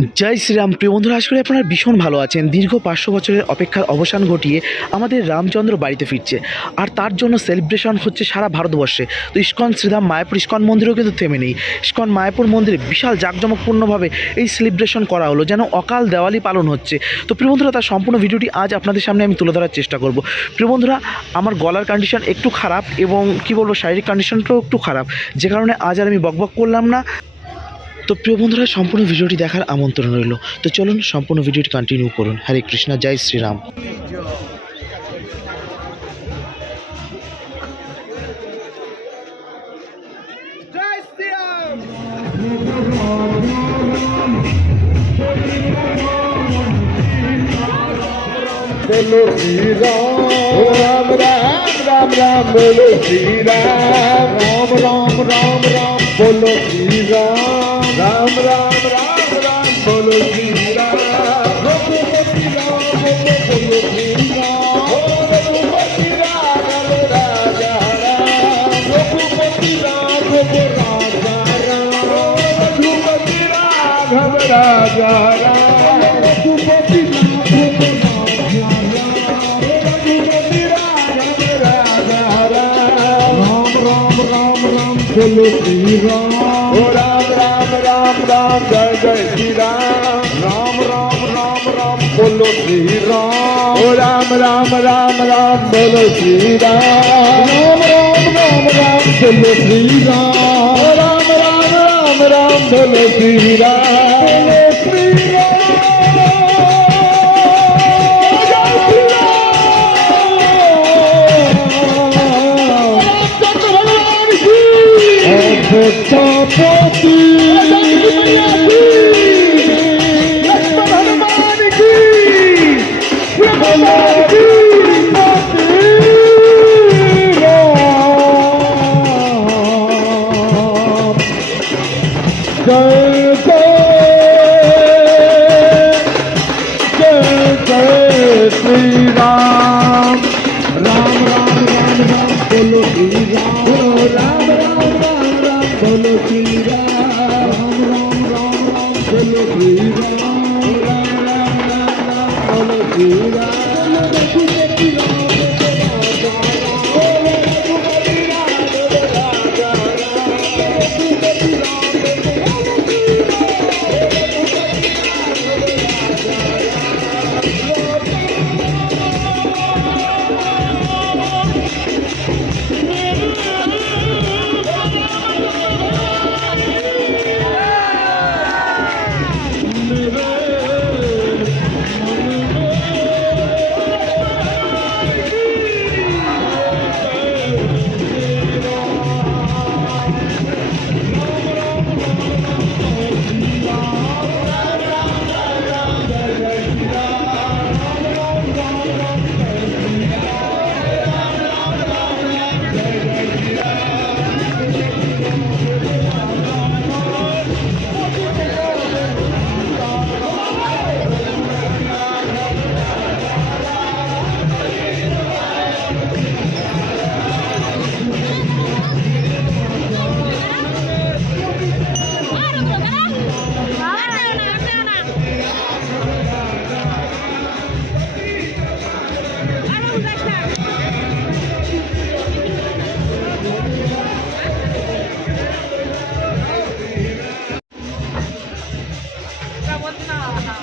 জয় শ্রীরাম, প্রিয় বন্ধুরা, আশা করি আপনারা ভীষণ ভালো আছেন। দীর্ঘ পাঁচশো বছরের অপেক্ষার অবসান ঘটিয়ে আমাদের রামচন্দ্র বাড়িতে ফিরছে। আর তার জন্য সেলিব্রেশন হচ্ছে সারা ভারতবর্ষে। তো ইস্কন শ্রীরাম, মায়াপুর ইস্কন মন্দিরেও কিন্তু থেমে নেই। ইস্কন মায়াপুর মন্দিরে বিশাল জাঁকজমকপূর্ণভাবে এই সেলিব্রেশন করা হলো, যেন অকাল দেওয়ালি পালন হচ্ছে। তো প্রিয় বন্ধুরা, তার সম্পূর্ণ ভিডিওটি আজ আপনাদের সামনে আমি তুলে ধরার চেষ্টা করব। প্রিয় বন্ধুরা, আমার গলার কন্ডিশন একটু খারাপ এবং কি বলব, শারীরিক কন্ডিশনটাও একটু খারাপ। যে কারণে আজ আর আমি বকবক করলাম না। তো প্রিয় বন্ধুরা সম্পূর্ণ ভিডিওটি দেখার আমন্ত্রণ রইল তো চলুন সম্পূর্ণ ভিডিওটি কন্টিনিউ করুন হরে কৃষ্ণ জয় শ্রীরাম बोलो श्री राम राम राम राम राम बोलो श्री राम राम राम राम राम बोलो श्री राम রাম রাম রাম রাম, বলো রাম রঘুপতি রাম বলো রঘুপতি রাম রাজা রাম রঘুপতি রাম রাজা রাম রঘুপতি রাম রাজা Ram Raghupati Ram Rama Rama Rama Rama Rama Rama Rama Rama Ram Ram জয় জয় শ্রী রাম রাম রাম রাম রাম বলো শ্রী রাম রাম রাম রাম রাম বলো শ্রী রাম রাম রাম রাম রাম বলো শ্রী রাম রাম রাম রাম রাম বলো শ্রী রাম শ্রী राम জয়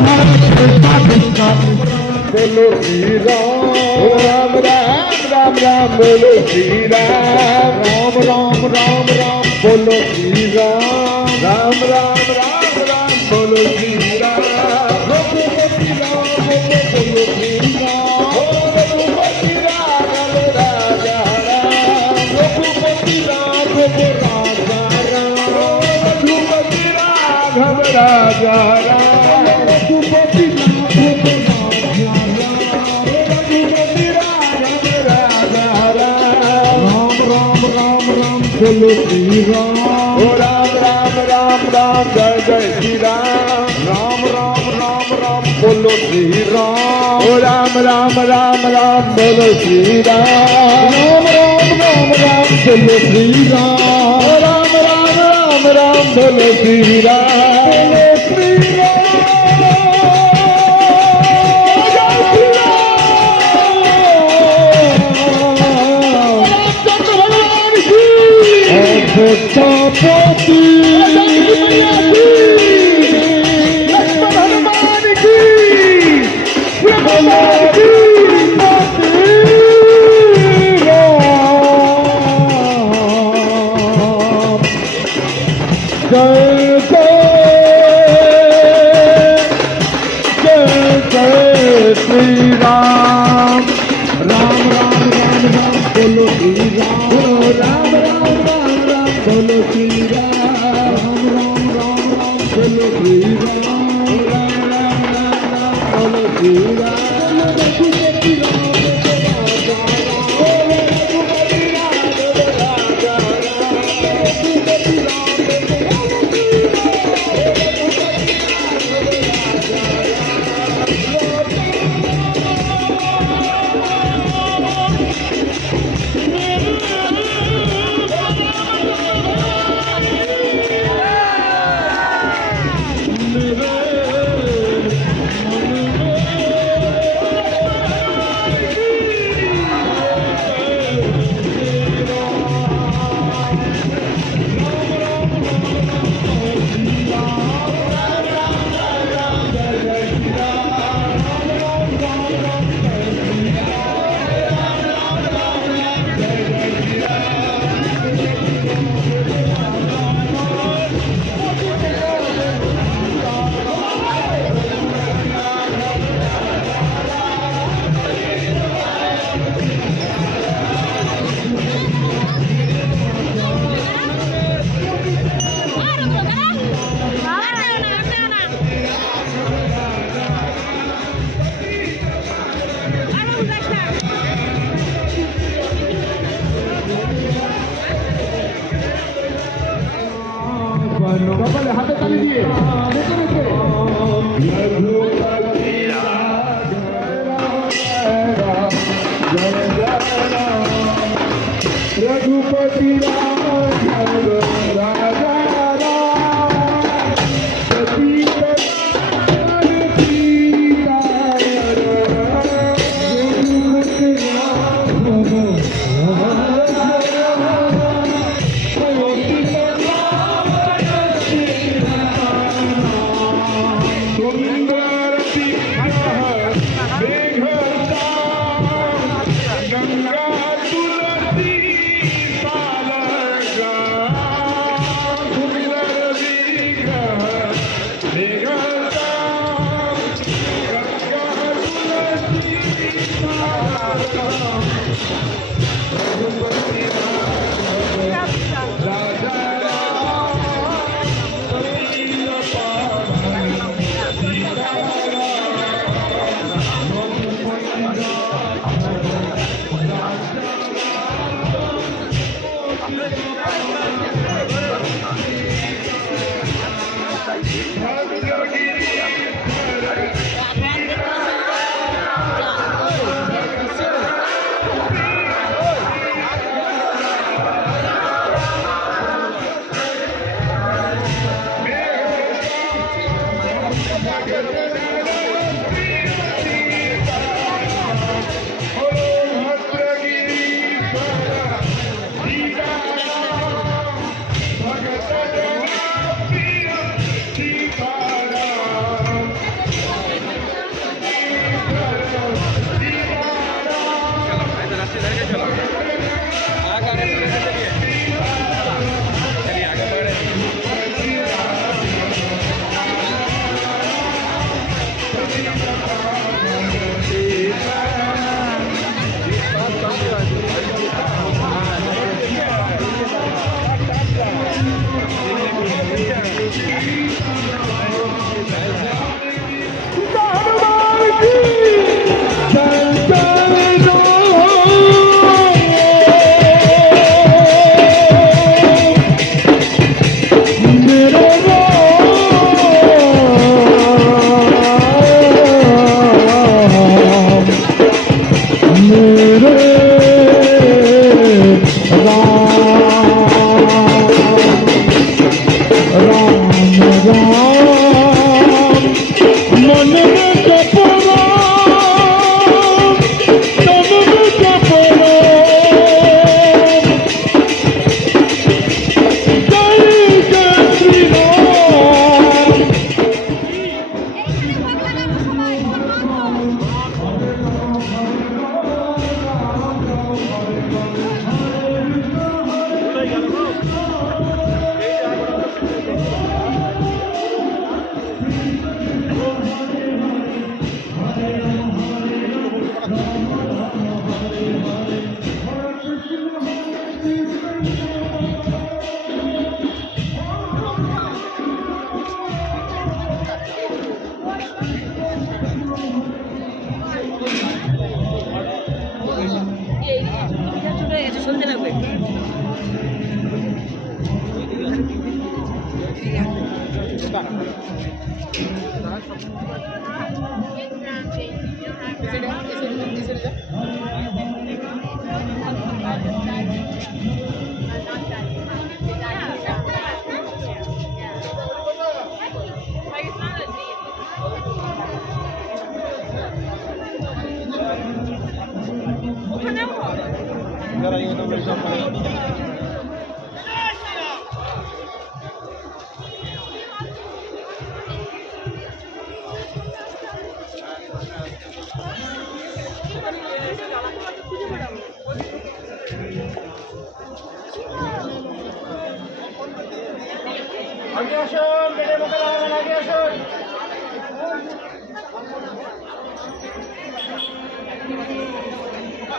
Krishna Hare Krishna Krishna Bolo Shri Ram Ram Ram Ram Ram Bolo Shri Ram Ram Ram Ram Ram Bolo Shri Ram Ram Ram Ram Ram Bolo बोलो श्री राम ओ राम राम राम राम जय जय श्री राम राम राम राम राम बोलो श्री राम ओ राम राम राम राम बोलो श्री राम राम राम राम राम बोलो श्री राम ओ राम राम राम राम बोलो श्री राम जय बोलो に。改めて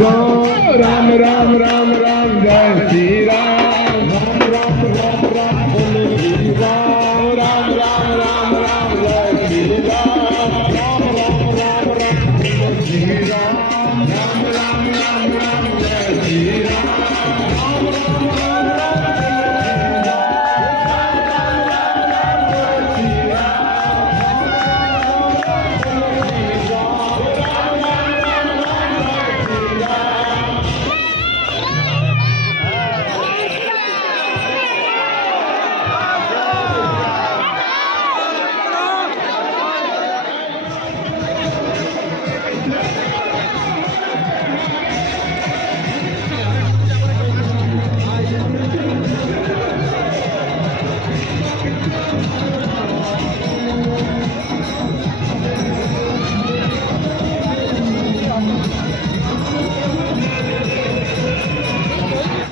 go.